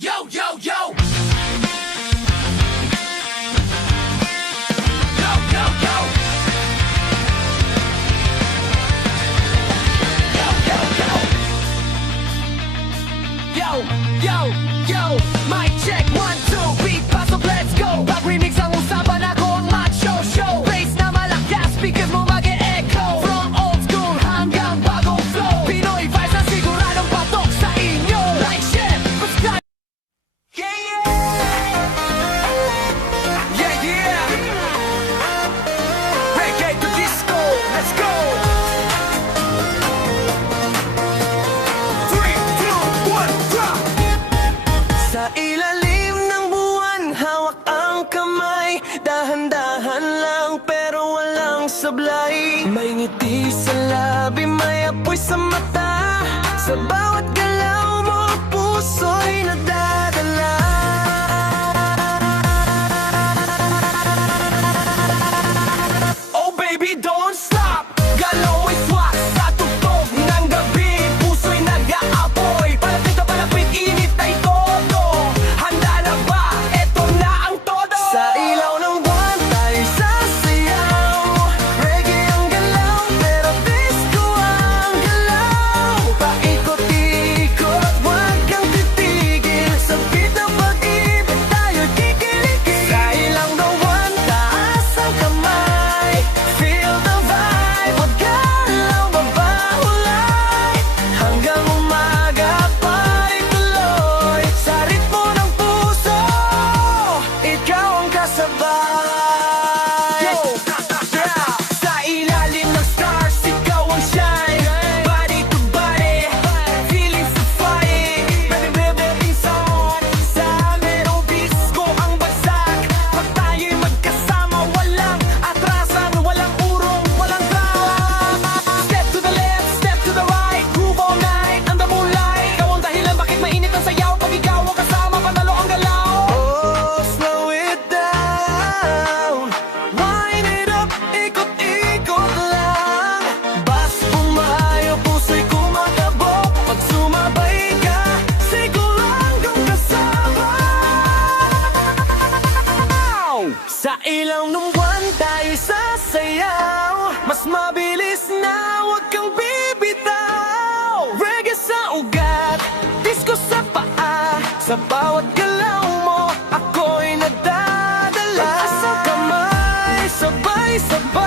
Yo, yo, yo! Yo, yo, yo! Yo, yo, yo! Yo, yo, yo! Mic check, 1, 2, beat, pasok, let's go! Pag remix ang usapan, ako ang macho show. Bass na malakas, speakers mo mag-e-echo. From old school hanggang bagong flow, Pinoy vibes na siguradong patok sa inyo. Like, share, subscribe. Yeah, yeah! Yeah, yeah! Reggae to disco, let's go! 3, 2, 1, drop! Sa ilalim ng buwan, hawak ang kamay. Dahan-dahan lang pero walang sablay. May ngiti sa labi, may apoy sa mata. Sa bawat galaw mo, puso'y nadadala. Oh baby, don't stop. Galaw ay swak sa tugtog ng gabi. Puso'y nag-aapoy. Palapit, init ay todo. Handa na ba? Eto na ang todo. Sa ilaw ng buwan tayo sasayaw. Reggae ang galaw, pero disco ang galaw. Paikot-ikot, wag kang titigil. Sa beat ng pag-ibig tayo kikiligin. Sa ilaw ng buwan, taas ang kamay. Feel the vibe, wag galaw, babahulay. Hanggang umaga pa'y tuloy. Sa ritmo ng puso, ikaw ang kasabay. Yeah. Sa ilalim ng stars, ikaw ang shine. Body to body, feelings to fight. Baby, pinsan, sa merong disco ang bagsak. Pag tayo'y magkasama, walang atrasan, walang urong, walang drama. Step to the left, step to the right, groove all night under moonlight. Ikaw ang dahilan bakit mainit ang sayaw. Pag ikaw ang kasama, panalo ang galaw. Oh, slow it down, wind it up, ikot-ikot lang. Bas bumayo, puso'y kumakabog. Pag sumabay ka, siguro hanggang kasama. Sa ilaw ng buwan tayo sasayaw. Mas mabilis na, huwag kang bibitaw. Reggae sa ugat, disco sa paa. Sa bawat galaw mo, ako'y nadadala. Sa kamay, sabay-sabay.